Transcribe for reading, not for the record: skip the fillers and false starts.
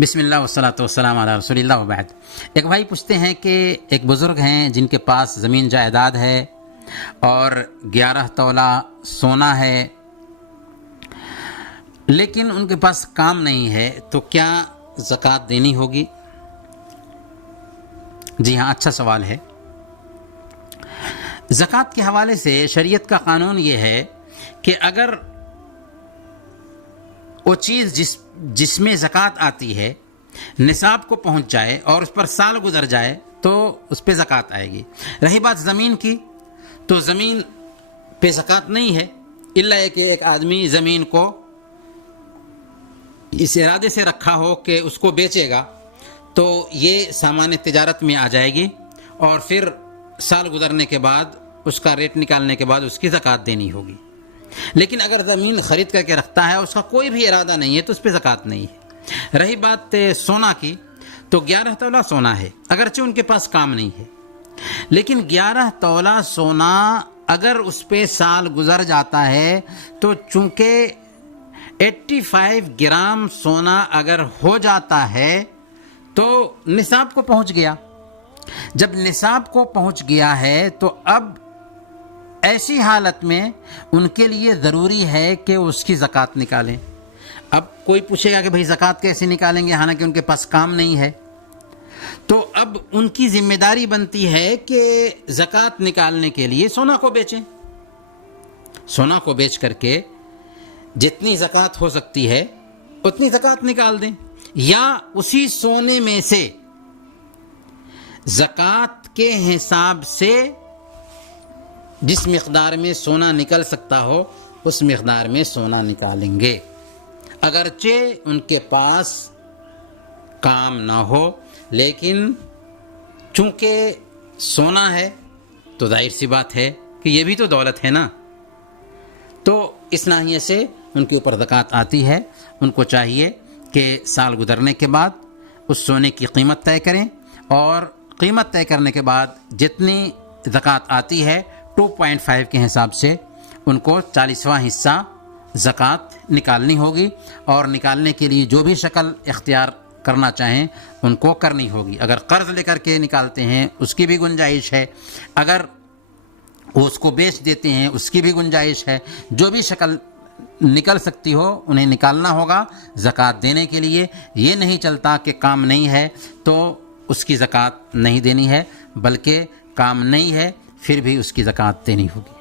بسم اللہ والصلاۃ والسلام علی رسول اللہ وبعد۔ ایک بھائی پوچھتے ہیں کہ ایک بزرگ ہیں جن کے پاس زمین جائیداد ہے اور 11 تولہ سونا ہے، لیکن ان کے پاس کام نہیں ہے، تو کیا زکوٰۃ دینی ہوگی؟ جی ہاں، اچھا سوال ہے۔ زکوٰۃ کے حوالے سے شریعت کا قانون یہ ہے کہ اگر وہ چیز جس میں زکوٰۃ آتی ہے نصاب کو پہنچ جائے اور اس پر سال گزر جائے تو اس پہ زکوٰۃ آئے گی۔ رہی بات زمین کی، تو زمین پہ زکوٰۃ نہیں ہے، الا کہ ایک آدمی زمین کو اس ارادے سے رکھا ہو کہ اس کو بیچے گا، تو یہ سامان تجارت میں آ جائے گی اور پھر سال گزرنے کے بعد اس کا ریٹ نکالنے کے بعد اس کی زکوٰۃ دینی ہوگی۔ لیکن اگر زمین خرید کر کے رکھتا ہے، اس کا کوئی بھی ارادہ نہیں ہے، تو اس پہ زکوٰۃ نہیں ہے۔ رہی بات سونا کی، تو 11 تولہ سونا ہے، اگرچہ ان کے پاس کام نہیں ہے، لیکن 11 تولہ سونا اگر اس پہ سال گزر جاتا ہے تو چونکہ 85 گرام سونا اگر ہو جاتا ہے تو نصاب کو پہنچ گیا۔ جب نصاب کو پہنچ گیا ہے تو اب ایسی حالت میں ان کے لیے ضروری ہے کہ اس کی زکوٰۃ نکالیں۔ اب کوئی پوچھے گا کہ بھائی زکوٰۃ کیسے نکالیں گے، حالانکہ ان کے پاس کام نہیں ہے، تو اب ان کی ذمہ داری بنتی ہے کہ زکوٰۃ نکالنے کے لیے سونا کو بیچیں، سونا کو بیچ کر کے جتنی زکوٰۃ ہو سکتی ہے اتنی زکوٰۃ نکال دیں، یا اسی سونے میں سے زکوٰۃ کے حساب سے جس مقدار میں سونا نکل سکتا ہو اس مقدار میں سونا نکالیں گے، اگرچہ ان کے پاس کام نہ ہو، لیکن چونکہ سونا ہے تو ظاہر سی بات ہے کہ یہ بھی تو دولت ہے نا، تو اس ناحیے سے ان کے اوپر زکوٰۃ آتی ہے۔ ان کو چاہیے کہ سال گزرنے کے بعد اس سونے کی قیمت طے کریں، اور قیمت طے کرنے کے بعد جتنی زکوٰۃ آتی ہے 2.5 کے حساب سے ان کو 40واں حصہ زکوٰۃ نکالنی ہوگی، اور نکالنے کے لیے جو بھی شکل اختیار کرنا چاہیں ان کو کرنی ہوگی۔ اگر قرض لے کر کے نکالتے ہیں اس کی بھی گنجائش ہے، اگر وہ اس کو بیچ دیتے ہیں اس کی بھی گنجائش ہے، جو بھی شکل نکل سکتی ہو انہیں نکالنا ہوگا زکوٰۃ دینے کے لیے۔ یہ نہیں چلتا کہ کام نہیں ہے تو اس کی زکوٰۃ نہیں دینی ہے، بلکہ کام نہیں ہے پھر بھی اس کی زکوٰۃ دینی ہوگی۔